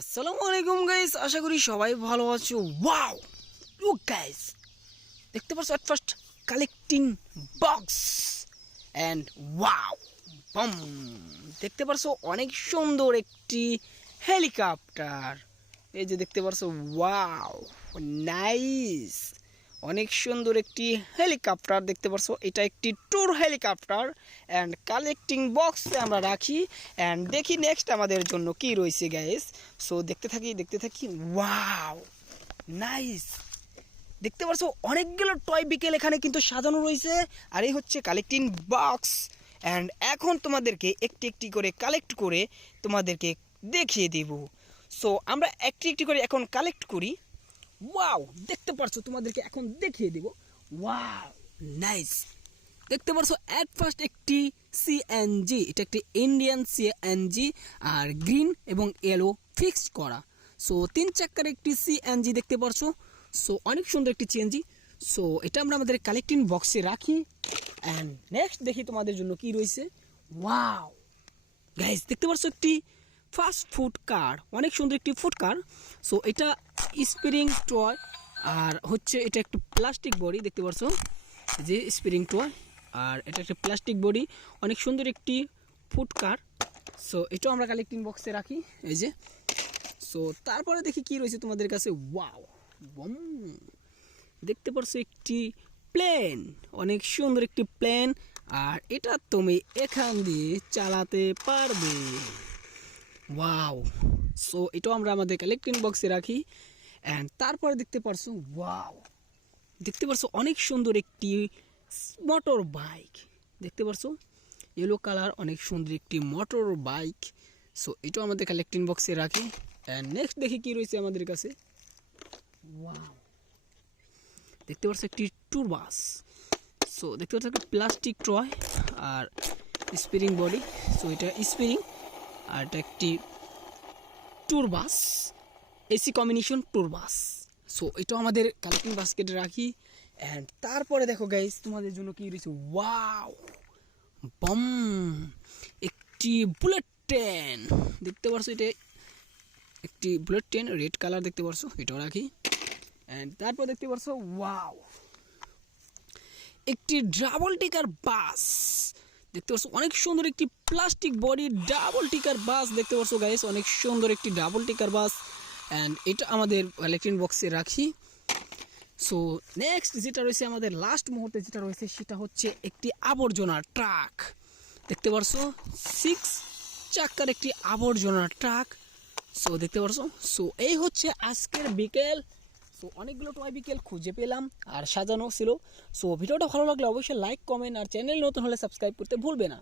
আসসালামু আলাইকুম গাইস, আশা করি সবাই ভালো আছো। ওয়াও লুক গাইস, দেখতে পাচ্ছ at first collecting box and wow বম, দেখতে পাচ্ছ অনেক সুন্দর একটি হেলিকপ্টার। এই যে দেখতে পাচ্ছ, ওয়াও নাইস, অনেক সুন্দর একটি হেলিকপ্টার দেখতে পাচ্ছ। এটা একটি ট্যুর হেলিকপ্টার অ্যান্ড কালেক্টিং বক্সে আমরা রাখি অ্যান্ড দেখি নেক্সট আমাদের জন্য কি রয়েছে গাইস। সো দেখতে থাকি। ওয়াও নাইস, দেখতে পাচ্ছ অনেকগুলো টয় বিকেল এখানে কিন্তু সাজানো রয়েছে। আর এই হচ্ছে কালেক্টিং বক্স অ্যান্ড এখন তোমাদেরকে একটি একটি করে কালেক্ট করে তোমাদেরকে দেখিয়ে দেব। সো আমরা একটি একটি করে এখন কালেক্ট করি। ওয়াও দেখতে পারছো, তোমাদেরকে এখন দেখিয়ে দেব। ওয়াও নাইস, দেখতে পারছো এট ফার্স্ট একটি সিএনজি, এটা একটি ইন্ডিয়ান সিএনজি আর গ্রিন এবং ইয়েলো ফিক্সড করা। সো 3 চাক্কার একটি সিএনজি দেখতে পারছো। সো অনেক সুন্দর একটি সিএনজি। সো এটা আমরা আমাদের কালেক্টিং বক্সে রাখি অ্যান্ড নেক্সট দেখি তোমাদের জন্য কি রয়েছে। ওয়াও গাইস, দেখতে পারছো একটি ফাস্ট ফুড কার, অনেক সুন্দর একটি ফুড কার। সো এটা স্প্রিং টয় আর হচ্ছে এটা একটু প্লাস্টিক বডি দেখতে পারছো, যে স্প্রিং টয় আর এটা একটা প্লাস্টিক বডি, অনেক সুন্দর একটি ফুড কার। সো এটাও আমরা কালেক্টিং বক্সে রাখি এই যে। সো তারপরে দেখি কি রয়েছে তোমাদের কাছে। ওয়াও বম, দেখতে পারছো একটি প্লেন, অনেক সুন্দর একটি প্লেন আর এটা তুমি এখান দিয়ে চালাতে পারবে। ওয়াও, সো এটাও আমরা আমাদের কালেক্টিং বক্সে রাখি অ্যান্ড তারপরে দেখতে পারছো, ওয়াও দেখতে পারছো অনেক সুন্দর একটি মোটর বাইক দেখতে পারছো, ইয়েলো কালার, অনেক সুন্দর একটি মোটর বাইক। সো এটাও আমাদের কালেক্টিং বক্সে রাখি অ্যান্ড নেক্সট দেখি কি রয়েছে আমাদের কাছে। ওয়াও, দেখতে পাচ্ছ একটি ট্যুর বাস। সো দেখতে পাচ্ছ একটা প্লাস্টিক টয় আর স্প্রিং বডি। সো এটা স্প্রিং আর এটা একটি ট্যুর বাস, এসি কম্বিনেশন ট্যুর বাস। সো এটাও আমাদের কালেক্টিং বাস্কেটে রাখি অ্যান্ড তারপরে দেখো গাইস তোমাদের জন্য কি রয়েছে। ওয়াও বম, একটি বুলেট ট্রেন দেখতে পারছো, এটা একটি বুলেট ট্রেন রেড কালার দেখতে পারছো, এটাও রাখি অ্যান্ড তারপর দেখতে পারছো, ওয়াও একটি ডাবল টিকার বাস দেখতে পাচ্ছ, অনেক সুন্দর একটি প্লাস্টিক বডি ডাবল টিকার বাস দেখতে পাচ্ছ গাইস, অনেক সুন্দর একটি ডাবল টিকার বাস অ্যান্ড এটা আমাদের কালেক্টিং বক্সে রাখি। সো নেক্সট যেটা রয়েছে আমাদের লাস্ট মুহূর্তে যেটা রয়েছে সেটা হচ্ছে একটি আবর্জনা ট্রাক দেখতে পারছো, 6 চাক্কার একটি আবর্জনা ট্রাক। সো দেখতে পারছো। সো এই হচ্ছে আজকের বিকেল। সো অনেকগুলো টয় বিকেল খুঁজে পেলাম আর সাজানো ছিল। সো ভিডিওটা ভালো লাগলে অবশ্যই লাইক, কমেন্ট আর চ্যানেল নতুন হলে সাবস্ক্রাইব করতে ভুলবে না।